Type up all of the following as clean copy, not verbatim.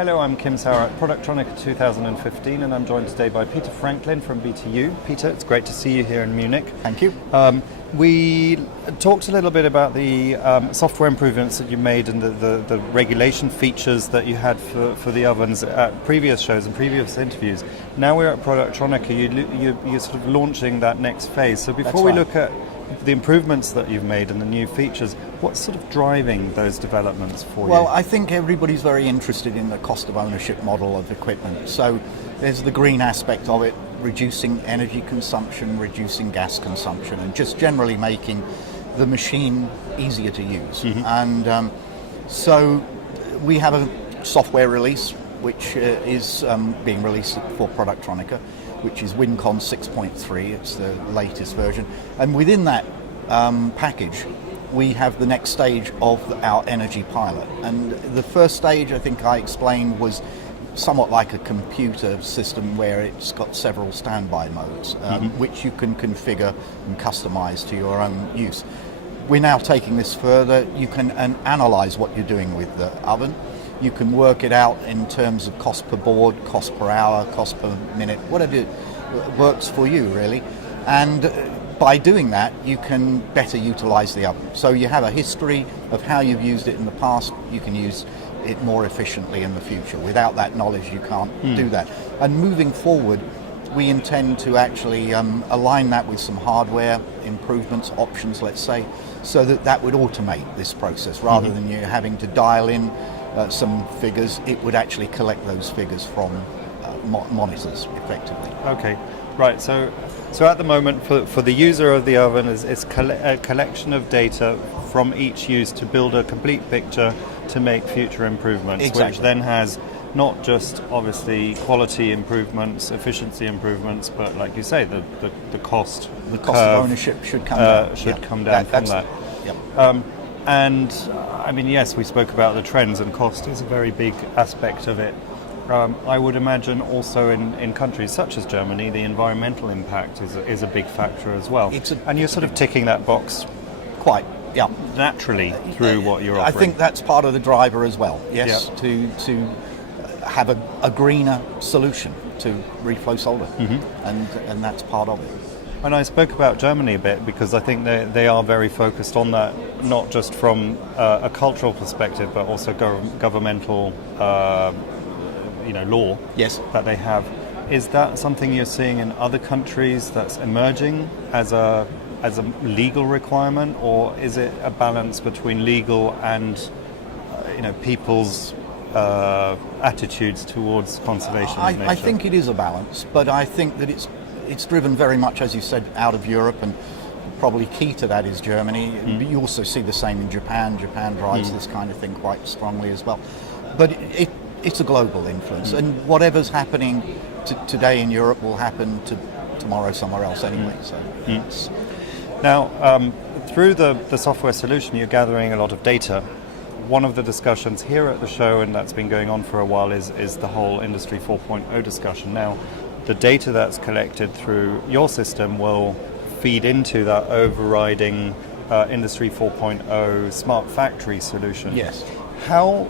Hello, I'm Kim Sauer at Productronica 2015, and I'm joined today by Peter Franklin from BTU. Peter, it's great to see you here in Munich. Thank you. We talked a little bit about the software improvements that you made and the regulation features that you had for the ovens at previous shows and previous interviews. Now we're at Productronica, you're sort of launching that next phase. So before we look at the improvements that you've made and the new features, what's sort of driving those developments for you? Well, I think everybody's very interested in the cost of ownership model of equipment. So there's the green aspect of it, reducing energy consumption, reducing gas consumption, and just generally making the machine easier to use. Mm-hmm. And so we have a software release which is being released for Productronica, which is WinCon 6.3. It's the latest version. And within that package, we have the next stage of our energy pilot. And the first stage, I think I explained, was somewhat like a computer system where it's got several standby modes, which you can configure and customize to your own use. We're now taking this further. You can analyze what you're doing with the oven. You can work it out in terms of cost per board, cost per hour, cost per minute, whatever works for you, really. And by doing that, you can better utilize the oven. So you have a history of how you've used it in the past. You can use it more efficiently in the future. Without that knowledge, you can't do that. And moving forward, we intend to actually align that with some hardware improvements, options, let's say, so that would automate this process. Rather than you having to dial in some figures, it would actually collect those figures from monitors effectively. Okay, right. So at the moment, for the user of the oven, it's a collection of data from each use to build a complete picture to make future improvements, exactly. Which then has not just obviously quality improvements, efficiency improvements, but like you say, the cost. The cost of ownership should come down. Come down from that. Yep. And I mean, yes, we spoke about the trends, and cost is a very big aspect of it. I would imagine also in countries such as Germany, the environmental impact is a big factor as well. And you're sort of ticking that box quite naturally through what you're offering. I think that's part of the driver as well, yes, to have a greener solution to reflow solder, and that's part of it. And I spoke about Germany a bit because I think they are very focused on that, not just from a cultural perspective, but also governmental law that they have. Is that something you're seeing in other countries that's emerging as a legal requirement, or is it a balance between legal and people's attitudes towards conservation of nature? I think it is a balance, but I think that it's driven very much, as you said, out of Europe, and probably key to that is Germany. You also see the same in Japan. Japan drives this kind of thing quite strongly as well. But it's a global influence, and whatever's happening today in Europe will happen tomorrow somewhere else anyway. So, Now, through the software solution, you're gathering a lot of data. One of the discussions here at the show, and that's been going on for a while, is the whole Industry 4.0 discussion. Now, the data that's collected through your system will feed into that overriding Industry 4.0 smart factory solution. yes. How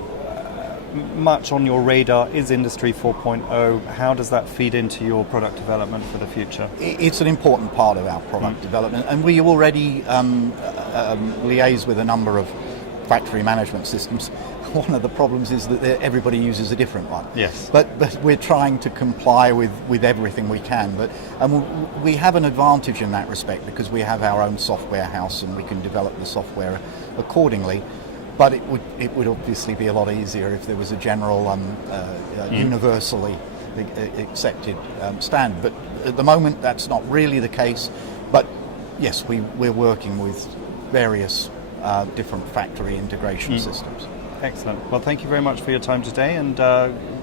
much on your radar is Industry 4.0? How does that feed into your product development for the future? It's an important part of our product development, and we already liaise with a number of factory management systems. One of the problems is that everybody uses a different one. Yes. But we're trying to comply with everything we can. And we have an advantage in that respect because we have our own software house and we can develop the software accordingly. But it would obviously be a lot easier if there was a general, universally accepted standard. But at the moment, that's not really the case. But yes, we're working with various different factory integration systems. Excellent. Well, thank you very much for your time today, and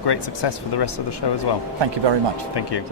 great success for the rest of the show as well. Thank you very much. Thank you.